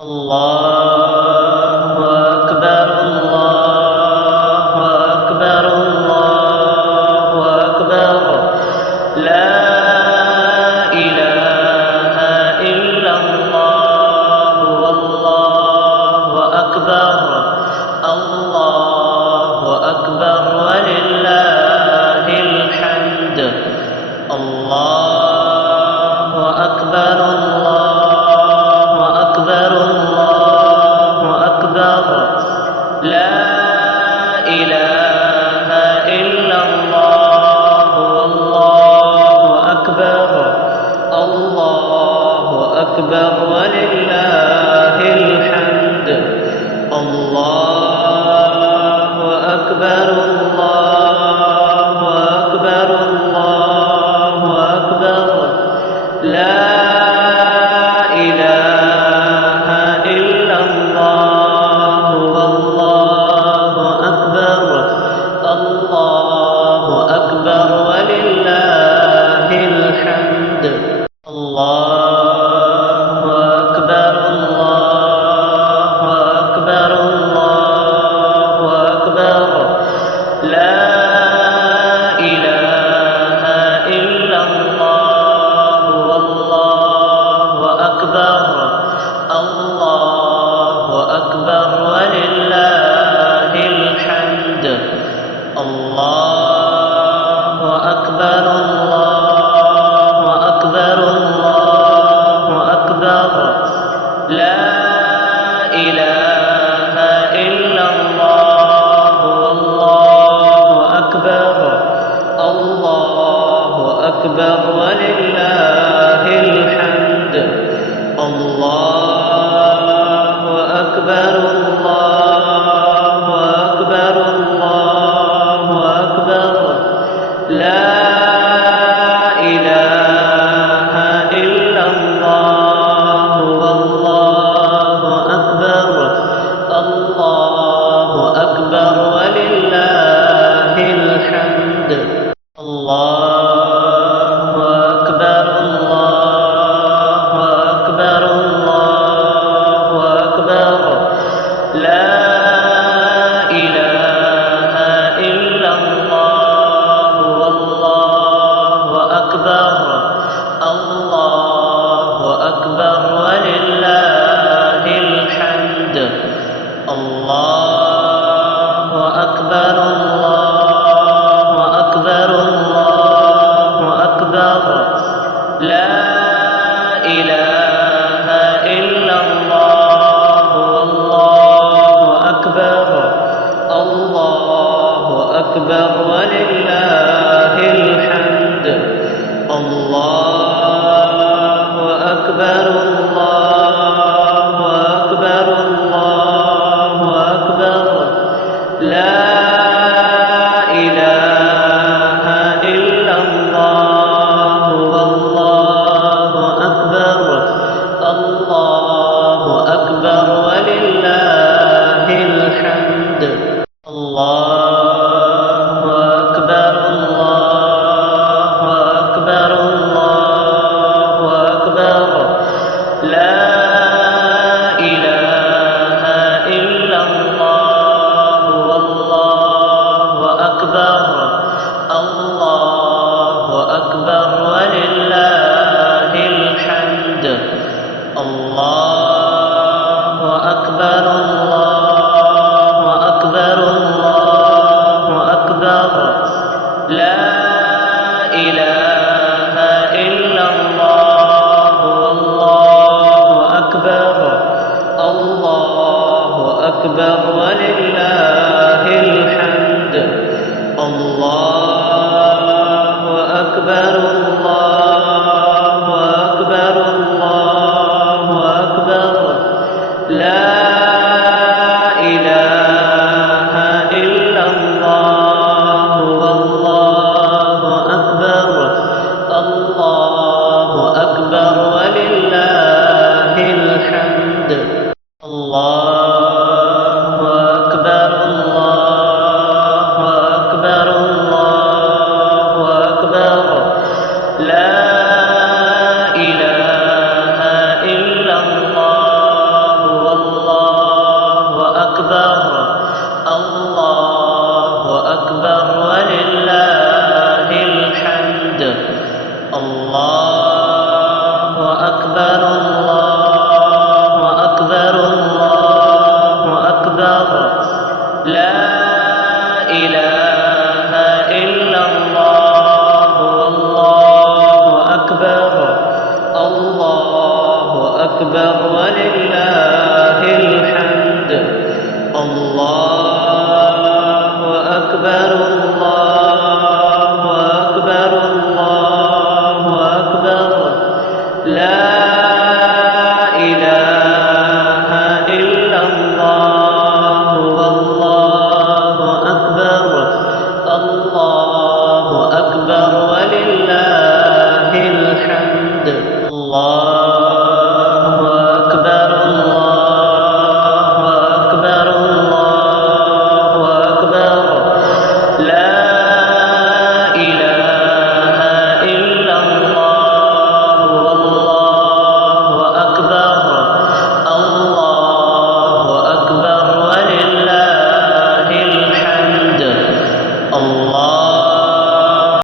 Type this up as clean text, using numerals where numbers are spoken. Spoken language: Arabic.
الله أكبر الله أكبر الله أكبر لا إله إلا الله والله أكبر الله أكبر ولله الحمد الله أكبر الله أكبر الله أكبر لا إله إلا الله والله أكبر الله أكبر ولله الحمد الله أكبر الله أكبر الله أكبر لا إله إلا الله والله أكبر الله أكبر ولله الحمد الله أكبر الله أكبر الله أكبر لا إله إلا الله والله أكبر الله أكبر ولله الحمد الله أكبر الله أكبر الله أكبر لا إله إلا الله والله أكبر الله أكبر ولله الحمد الله أكبر الله أكبر الله أكبر لا إله إلا الله والله أكبر الله أكبر ولله الحمد الله أكبر الله أكبر الله أكبر لا إله إلا الله والله أكبر الله أكبر ولله الحمد الله أكبر الله أكبر الله أكبر لا إله إلا الله والله أكبر الله أكبر ولله الحمد الله أكبر الله أكبر الله أكبر لا إله إلا الله والله أكبر الله أكبر ولله الحمد الله أكبر الله أكبر الله أكبر لا إله إلا الله والله أكبر الله أكبر ولله الحمد الله أكبر الله أكبر الله أكبر لا إله إلا الله والله أكبر الله أكبر ولله